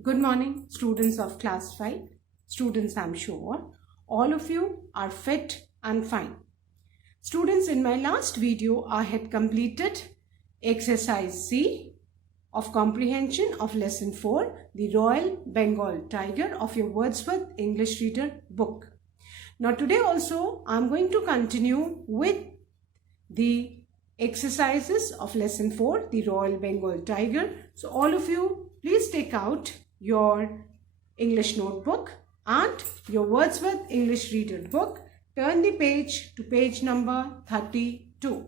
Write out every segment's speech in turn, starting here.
Good morning, students of class 5. Students, I'm sure all of you are fit and fine. Students, in my last video, I had completed exercise C of comprehension of lesson 4, the Royal Bengal Tiger of your Wordsworth English Reader book. Now today also, I'm going to continue with the exercises of lesson 4, the Royal Bengal Tiger. So all of you, please take out your English notebook and your Wordsworth English Reader book. Turn the page to page number 32.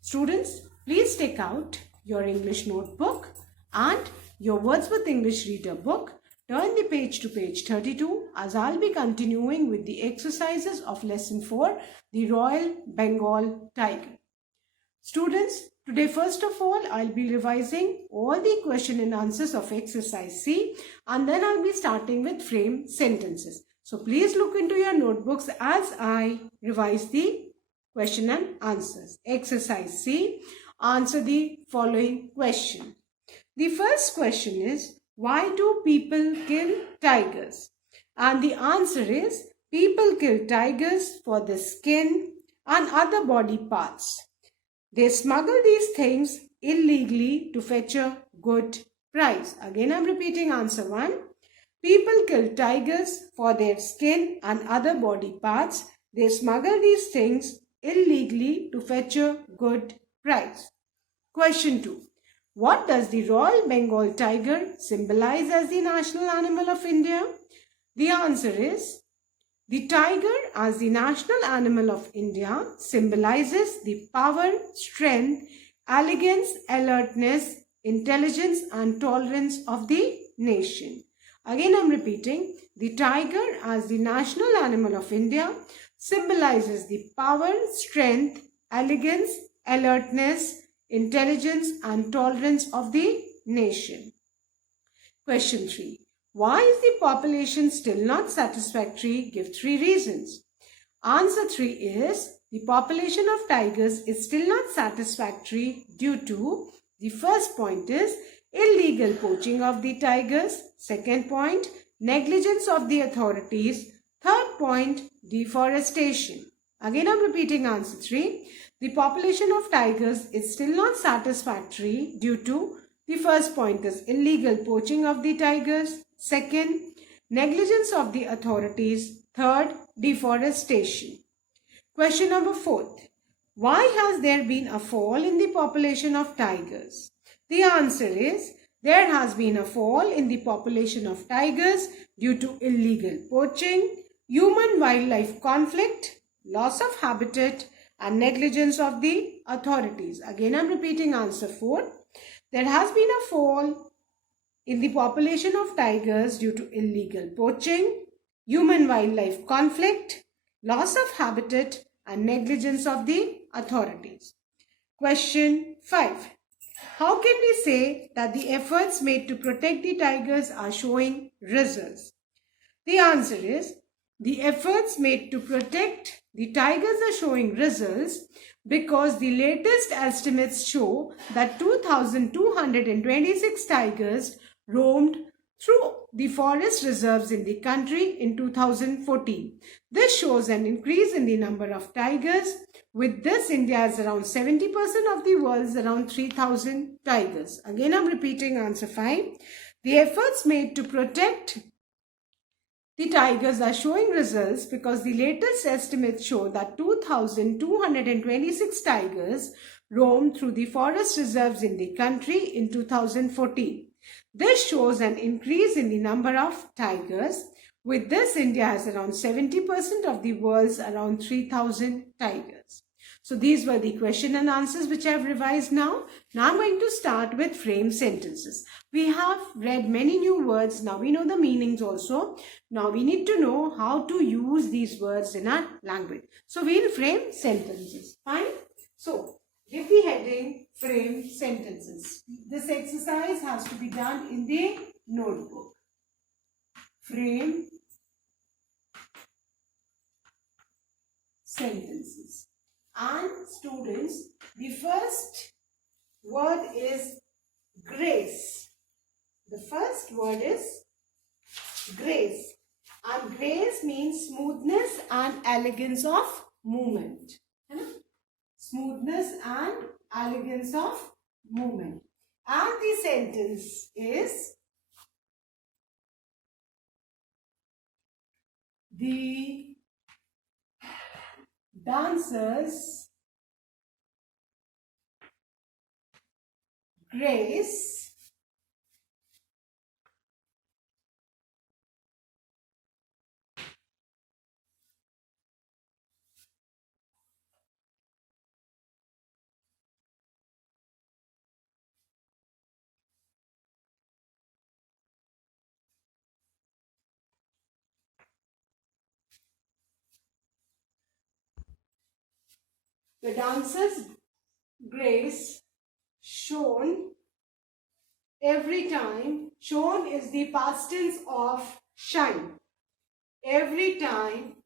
Students, please take out your English notebook and your Wordsworth English Reader book. Turn the page to page 32 as I'll be continuing with the exercises of lesson 4, the Royal Bengal Tiger. Students, today first of all, I'll be revising all the question and answers of exercise C, and then I'll be starting with frame sentences. So please look into your notebooks as I revise the question and answers. Exercise C, answer the following question. The first question is, why do people kill tigers? And the answer is, people kill tigers for the skin and other body parts. They smuggle these things illegally to fetch a good price. Again, I'm repeating answer 1. People kill tigers for their skin and other body parts. They smuggle these things illegally to fetch a good price. Question 2. What does the Royal Bengal Tiger symbolize as the national animal of India? The answer is, the tiger as the national animal of India symbolizes the power, strength, elegance, alertness, intelligence and tolerance of the nation. Again, I'm repeating, the tiger as the national animal of India symbolizes the power, strength, elegance, alertness, intelligence and tolerance of the nation. Question 3. Why is the population still not satisfactory? Give 3 reasons. Answer 3 is, the population of tigers is still not satisfactory due to, the first point is, illegal poaching of the tigers. Second point, negligence of the authorities. Third point, deforestation. Again, I'm repeating answer 3. The population of tigers is still not satisfactory due to, the first point is illegal poaching of the tigers. Second, negligence of the authorities. Third, deforestation. Question number 4. Why has there been a fall in the population of tigers? The answer is, there has been a fall in the population of tigers due to illegal poaching, human-wildlife conflict, loss of habitat and negligence of the authorities. Again, I'm repeating answer 4. There has been a fall in the population of tigers due to illegal poaching, human-wildlife conflict, loss of habitat and negligence of the authorities. Question 5. How can we say that the efforts made to protect the tigers are showing results? The answer is, the efforts made to protect the tigers are showing results because the latest estimates show that 2,226 tigers roamed through the forest reserves in the country in 2014. This shows an increase in the number of tigers. With this, India has around 70% of the world's around 3,000 tigers. Again, I'm repeating answer 5. The efforts made to protect the tigers are showing results because the latest estimates show that 2,226 tigers roamed through the forest reserves in the country in 2014. This shows an increase in the number of tigers. With this, India has around 70% of the world's around 3,000 tigers. So these were the question and answers which I have revised now. Now I'm going to start with frame sentences. We have read many new words. Now we know the meanings also. Now we need to know how to use these words in our language. So we'll frame sentences. Fine. So give the heading frame sentences. This exercise has to be done in the notebook. Frame sentences. And students, the first word is grace. The first word is grace. And grace means smoothness and elegance of movement. है ना? Smoothness and elegance of movement. And the sentence is, the dancers' grace the dancer's grace shown every time. Shown is the past tense of shine. Every time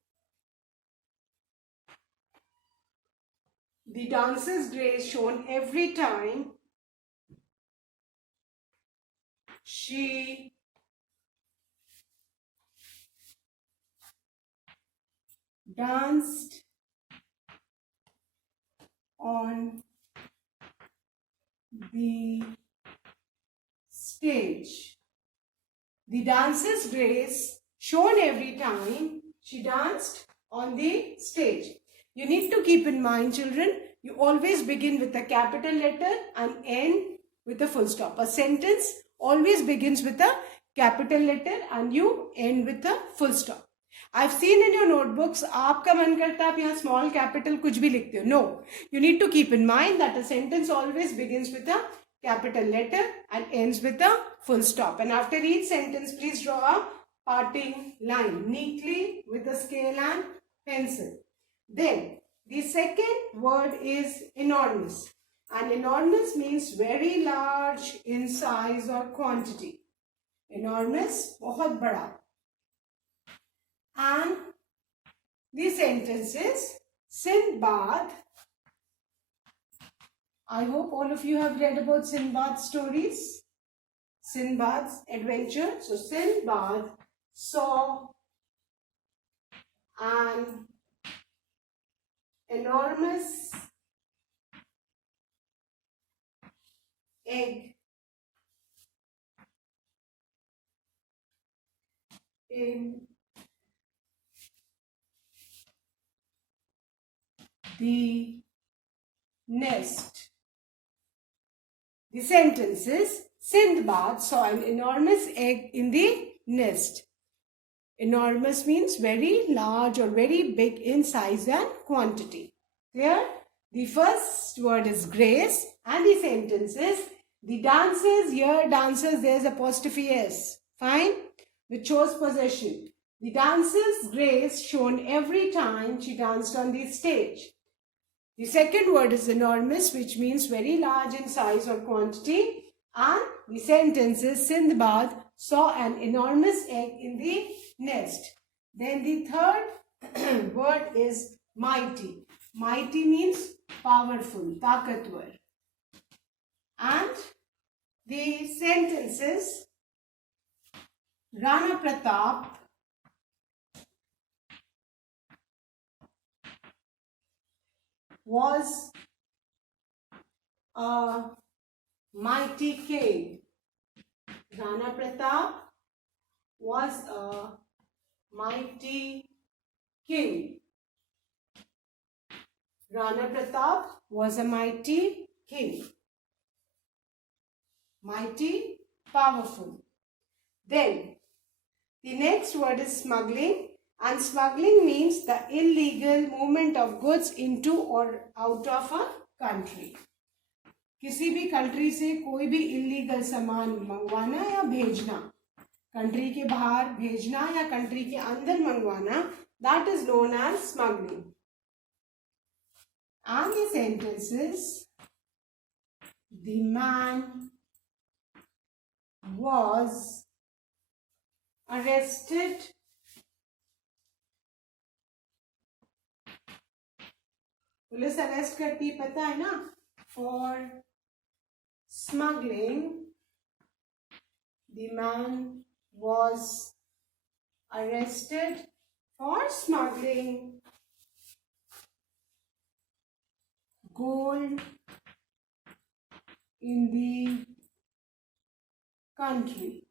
the dancer's grace shown every time she danced on the stage. The dancer's grace shown every time she danced on the stage. You need to keep in mind, children, you always begin with a capital letter and end with a full stop. A sentence always begins with a capital letter and you end with a full stop. I've seen in your notebooks, आपका मन करता है आप यहाँ small capital कुछ भी लिखते हो. No, you need to keep in mind that a sentence always begins with a capital letter and ends with a full stop. And after each sentence, please draw a parting line neatly with a scale and pencil. Then the second word is enormous. And enormous means very large in size or quantity. Enormous, बहुत बड़ा. And the sentence is, Sindbad. I hope all of you have read about Sindbad stories. Sindbad's adventure. So Sindbad saw an enormous egg in the nest. The sentence is, Sindbad saw an enormous egg in the nest. Enormous means very large or very big in size and quantity. Clear? The first word is grace and the sentence is, the dancers, here dancers, there's apostrophe S. Fine? Which shows possession. The dancer's grace shown every time she danced on the stage. The second word is enormous, which means very large in size or quantity. And the sentence is, Sindbad saw an enormous egg in the nest. Then the third word is mighty. Mighty means powerful, ताकतवर. And the sentence is, Rana Pratap was a mighty king. Rana Pratap was a mighty king. Rana Pratap was a mighty king. Mighty, powerful. Then, the next word is smuggling. And smuggling means the illegal movement of goods into or out of a country. किसी भी country से कोई भी illegal सामान मंगवाना या भेजना, country के बाहर भेजना या country के अंदर मंगवाना, that is known as smuggling. And the sentence is, the man was arrested police arrest करती पता है ना, for smuggling The man was arrested for smuggling gold in the country.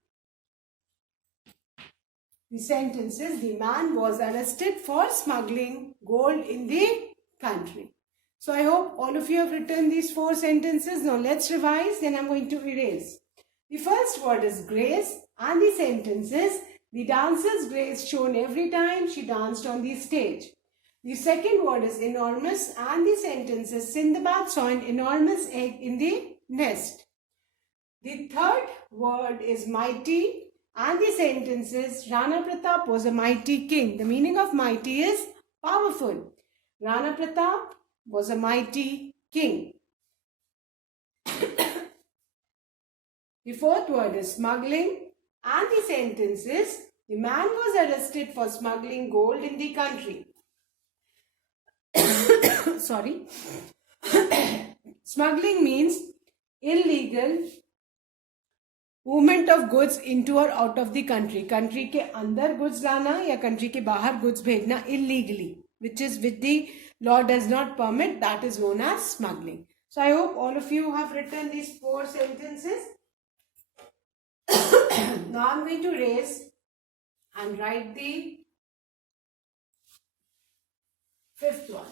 The sentence is, the man was arrested for smuggling gold in the country. So I hope all of you have written these 4 sentences. Now let's revise, then I'm going to erase. The first word is grace, and the sentence is, the dancer's grace shone every time she danced on the stage. The second word is enormous, and the sentence is, Sindbad saw an enormous egg in the nest. The third word is mighty, and the sentence is, Rana Pratap was a mighty king. The meaning of mighty is powerful. Rana Pratap was a mighty king. The fourth word is smuggling, and the sentence is, the man was arrested for smuggling gold in the country. Sorry. Smuggling means illegal movement of goods into or out of the country. Country के अंदर goods लाना या country के बाहर goods भेजना illegally, which the law does not permit, that is known as smuggling. So I hope all of you have written these 4 sentences. Now I'm going to erase and write the 5th one.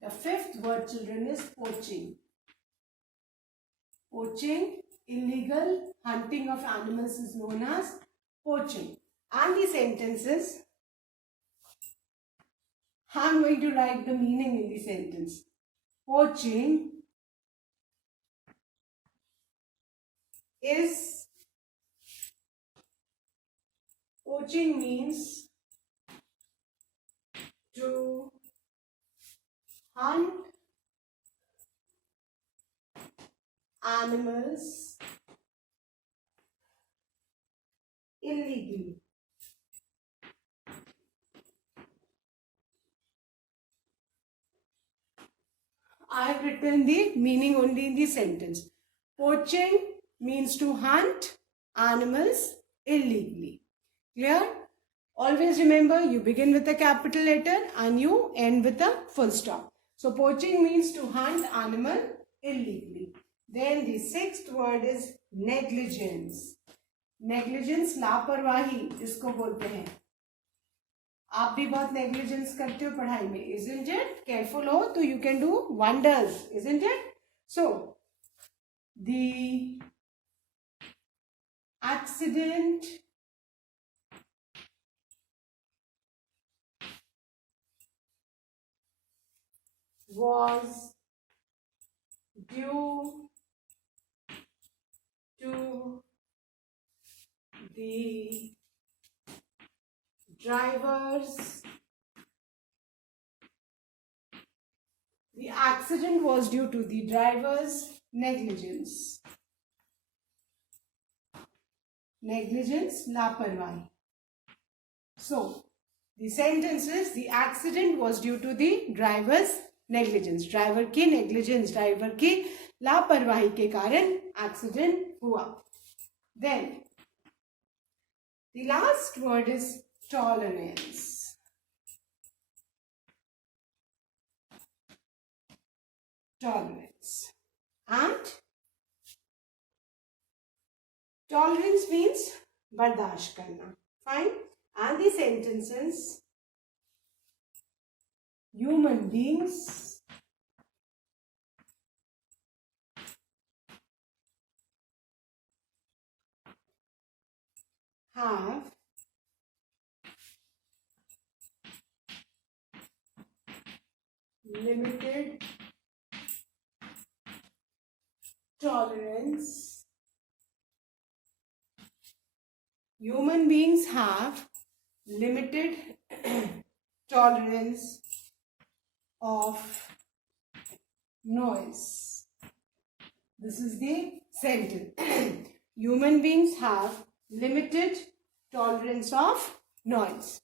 The 5th word, children, is poaching. Poaching, illegal hunting of animals, is known as poaching. And the sentence is, I'm going to write the meaning in the sentence. Poaching means to hunt animals illegally. I have written the meaning only in the sentence. Poaching means to hunt animals illegally. Clear? Always remember, you begin with a capital letter and you end with a full stop. So poaching means to hunt animal illegally. Then the 6th word is negligence. Negligence, लापरवाही जिसको बोलते हैं. आप भी बहुत negligence करते हो पढ़ाई में, isn't it? Careful हो तो you can do wonders, isn't it? So the accident was due to the drivers. The accident was due to the driver's negligence. Negligence, लापरवाही. So, the sentence is, the accident was due to the driver's negligence. Driver की negligence, driver की लापरवाही के कारण accident हुआ. Then, the last word is tolerance. Tolerance. And tolerance means बर्दाश्त करना. Fine. And the sentences, human beings have limited tolerance. Human beings have limited tolerance of noise. This is the sentence. Human beings have limited tolerance of noise.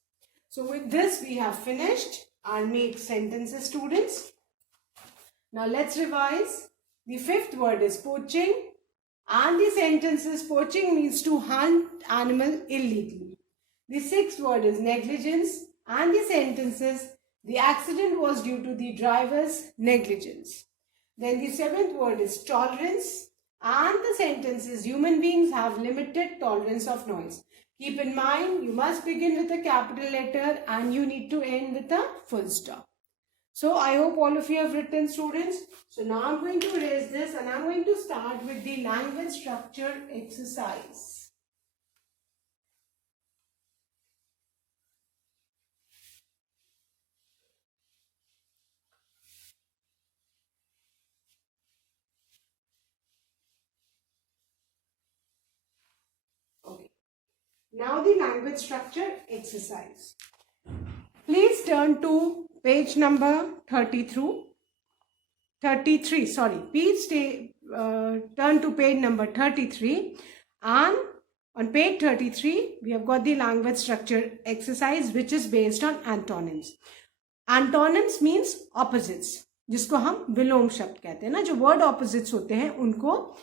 So with this we have finished our make sentences, students. Now let's revise. The fifth word is poaching, and the sentence is poaching means to hunt animal illegally. The sixth word is negligence, and the sentence is the accident was due to the driver's negligence. Then the seventh word is tolerance, and the sentence is human beings have limited tolerance of noise. Keep in mind, you must begin with a capital letter and you need to end with a full stop. So I hope all of you have written, students. So now I'm going to erase this and I'm going to start with the language structure exercise. Okay. Now the language structure exercise. Please turn to page number 33. Please turn to page number 33, and on page 33 we have got the language structure exercise which is based on antonyms. Antonyms means opposites, जिसको हम विलोम शब्द कहते हैं ना, जो word opposites होते हैं उनको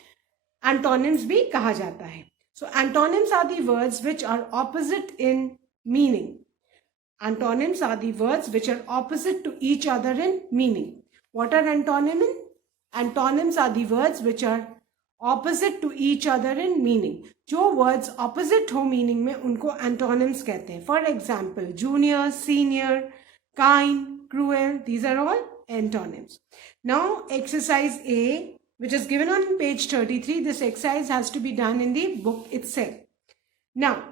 antonyms भी कहा जाता है. So antonyms are the words which are opposite in meaning. Antonyms are the words which are opposite to each other in meaning. What are antonyms? Antonyms are the words which are opposite to each other in meaning. जो words opposite हो meaning में उनको antonyms कहते हैं. For example, junior, senior, kind, cruel, these are all antonyms. Now exercise A, which is given on page 33, this exercise has to be done in the book itself. Now,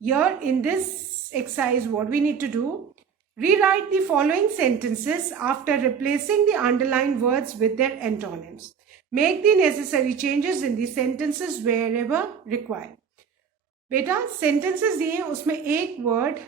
here in this exercise, what we need to do, rewrite the following sentences after replacing the underlined words with their antonyms. Make the necessary changes in the sentences wherever required. बेटा sentences दिए हैं, उसमें एक word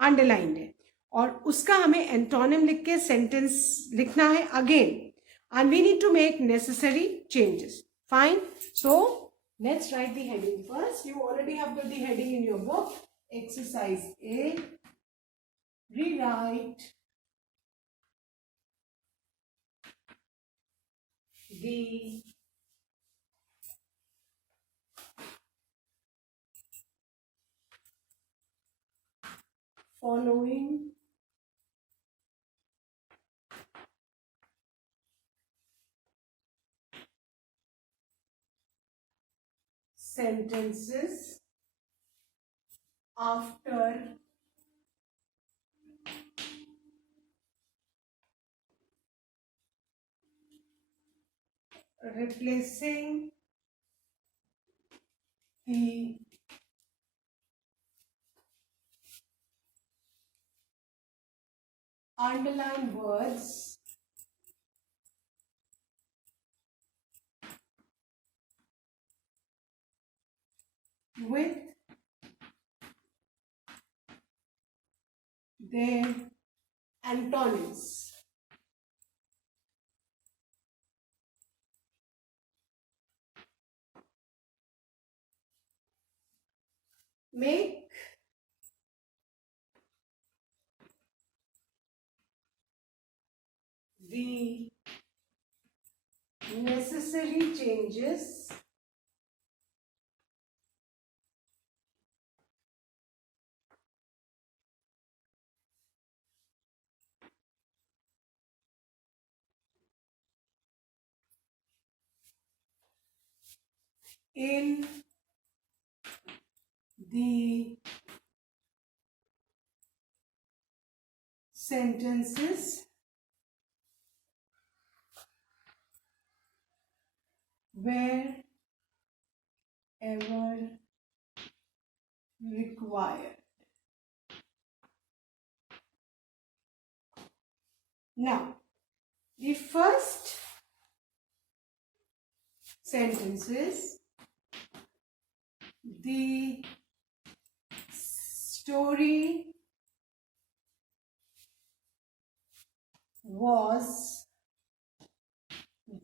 underlined है और उसका हमें antonym लिख के sentence लिखना है again, and we need to make necessary changes. Fine. So let's write the heading first. You already have got the heading in your book. Exercise A. Rewrite the following sentences after replacing the underlined words with their antonyms. Make the necessary changes in the sentences wherever required. Now, the first sentence is the story was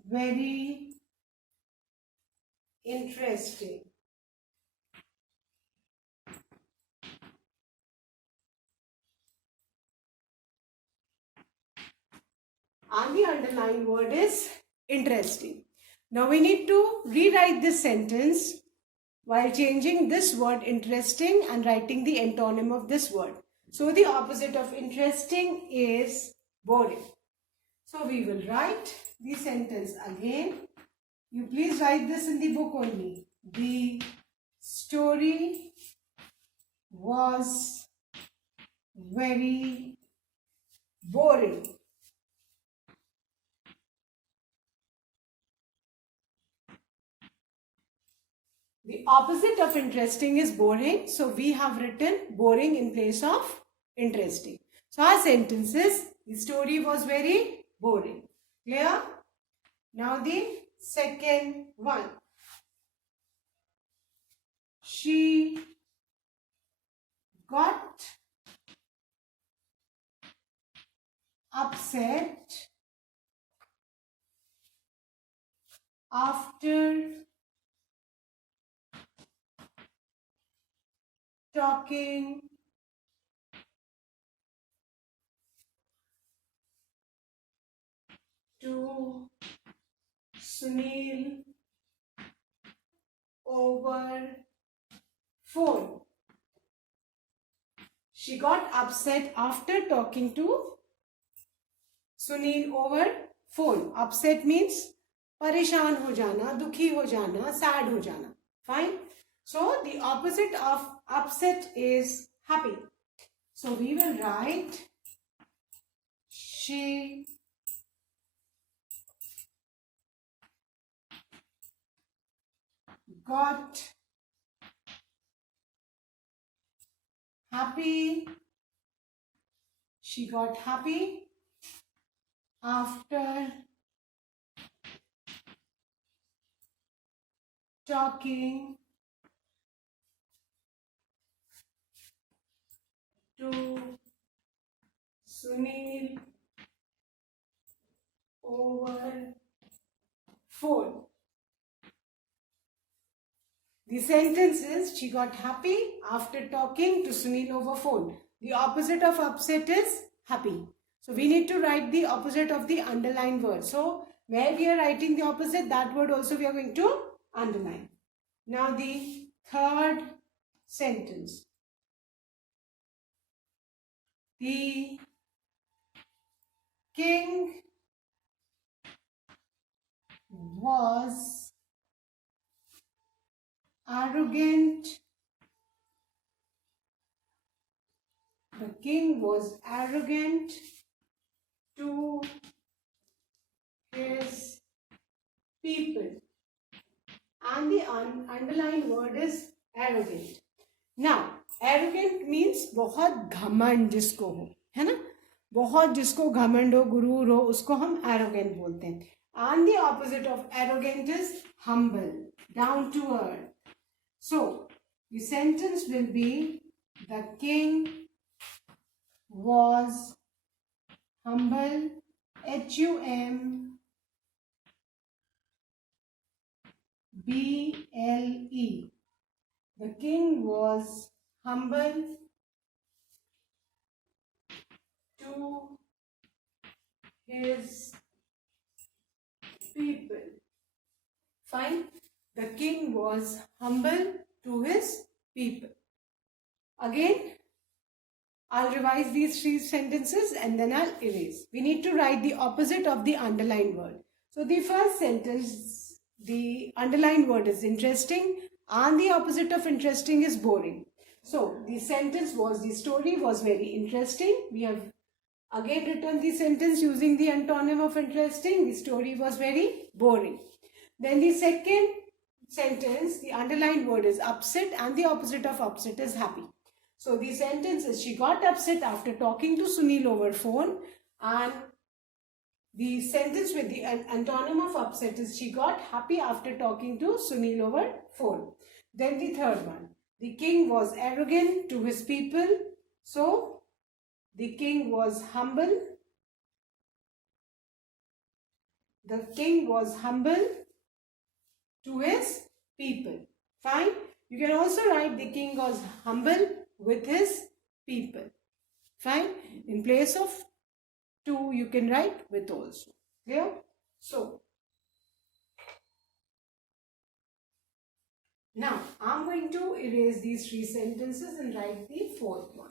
very interesting. And the underlined word is interesting. Now we need to rewrite this sentence while changing this word interesting and writing the antonym of this word. So the opposite of interesting is boring. So we will write the sentence again. You please write this in the book only. The story was very boring. The opposite of interesting is boring. So we have written boring in place of interesting. So our sentence is, the story was very boring. Clear? Now the second one. She got upset after talking to Sunil over phone. She got upset after talking to Sunil over phone. Upset means परेशान हो जाना, दुखी हो जाना, sad हो जाना. Fine. So the opposite of upset is happy. So we will write, she got happy. She got happy after talking to Sunil over phone. The sentence is, she got happy after talking to Sunil over phone. The opposite of upset is happy. So we need to write the opposite of the underlined word. So where we are writing the opposite, that word also we are going to underline. Now the third sentence. The king was arrogant. The king was arrogant to his people. And the underlined word is arrogant. Now, arrogant means बहुत घमंड जिसको हो, है ना? बहुत जिसको घमंड हो, गुरूर हो, उसको हम arrogant बोलते हैं. And the opposite of arrogant is humble, down to earth. So, the sentence will be, the king was humble, HUMBLE. The king was humble to his people. Fine. The king was humble to his people. Again, I'll revise these three sentences and then I'll erase. We need to write the opposite of the underlined word. So the first sentence, the underlined word is interesting and the opposite of interesting is boring. So the sentence was, the story was very interesting. We have again written the sentence using the antonym of interesting. The story was very boring. Then the second sentence, the underlined word is upset and the opposite of upset is happy. So the sentence is, she got upset after talking to Sunil over phone, and the sentence with the antonym of upset is, she got happy after talking to Sunil over phone. Then the third one, the king was arrogant to his people. So the king was humble The king was humble to his people. Fine. You can also write the king was humble with his people. Fine. In place of to, you can write with also. Clear? So, now I'm going to erase these 3 sentences and write the 4th one.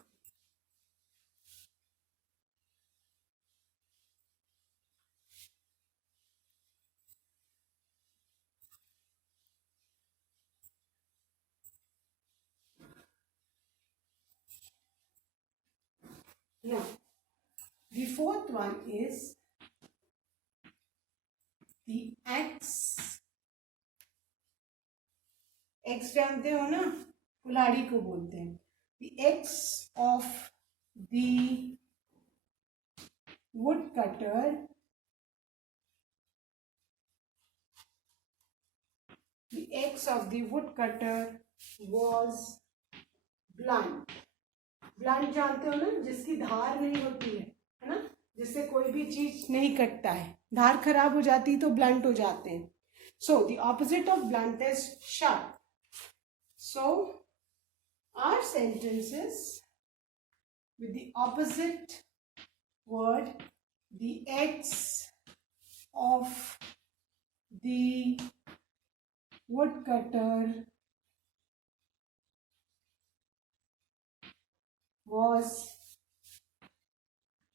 Now, the 4th one is the X. X जानते हो ना, कुल्हाड़ी को बोलते हैं. The X of the woodcutter was blunt. Blunt जानते हो ना, जिसकी धार नहीं होती है ना, जिससे कोई भी चीज नहीं कटता है. धार खराब हो जाती तो blunt हो जाते हैं. So the opposite of blunt is sharp. So our sentences with the opposite word, the X of the woodcutter was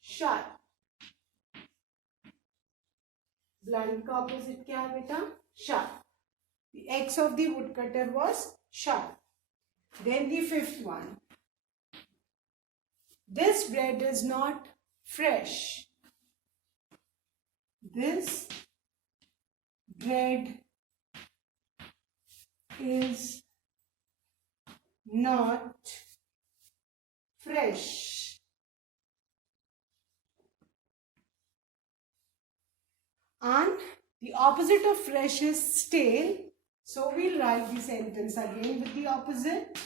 sharp. Blunt का opposite क्या है बेटा? Sharp. The X of the woodcutter was sharp. Then the 5th one. This bread is not fresh. This bread is not fresh. And the opposite of fresh is stale. So we'll write the sentence again with the opposite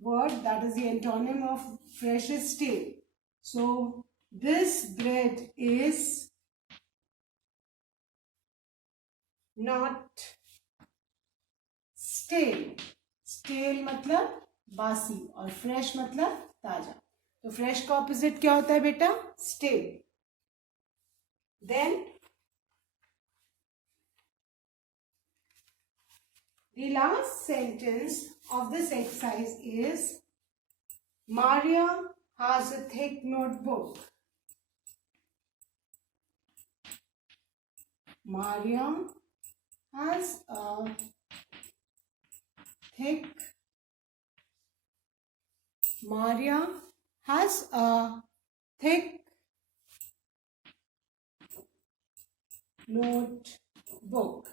word, that is the antonym of fresh is stale. So this bread is not stale. Stale मतलब बासी और fresh मतलब ताजा. तो fresh का opposite क्या होता है बेटा? Stale. Then the last sentence of this exercise is Maria has a thick notebook. Maria has a thick notebook.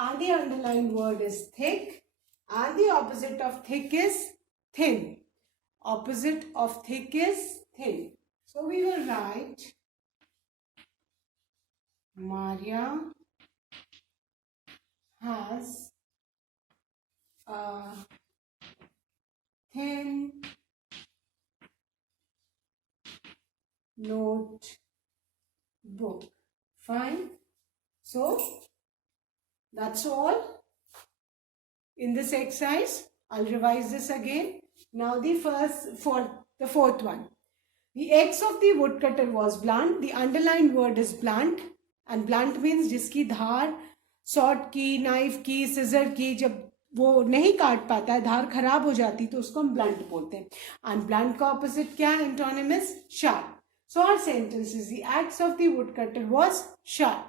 And the underlined word is thick, and the opposite of thick is thin. Opposite of thick is thin. So we will write Maria has a thin notebook. Fine. So that's all in this exercise. I'll revise this again. Now the fourth one. The X of the woodcutter was blunt. The underlined word is blunt. And blunt means जिसकी धार sword की, knife की, scissor की जब वो नहीं काट पाता है, धार खराब हो जाती तो उसको हम blunt बोलते हैं. And blunt का opposite क्या है? Antonym is sharp. So our sentence is the axe of the woodcutter was sharp.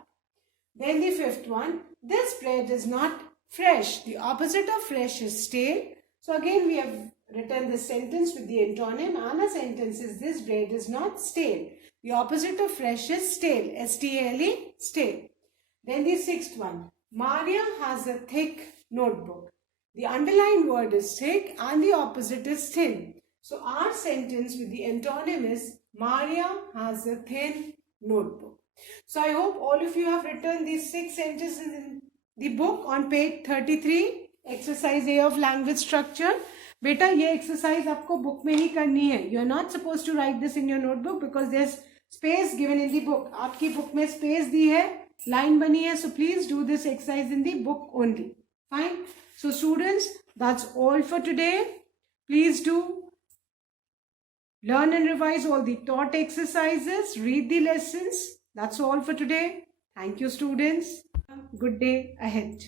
Then the fifth one. This bread is not fresh. The opposite of fresh is stale. So again we have written this sentence with the antonym, and a sentence is this bread is not stale. The opposite of fresh is stale. S-T-A-L-E, stale. Then the sixth one. Maria has a thick notebook. The underlined word is thick and the opposite is thin. So our sentence with the antonym is Maria has a thin notebook. So I hope all of you have written these 6 sentences in the book on page 33, exercise A of language structure. बेटा ये exercise आपको book में ही करनी है. You are not supposed to write this in your notebook because there's space given in the book. आपकी book में space दी है line bani hai, so please do this exercise in the book only. Fine. So students, that's all for today. Please do learn and revise all the taught exercises. Read the lessons. That's all for today. Thank you, students. Good day ahead.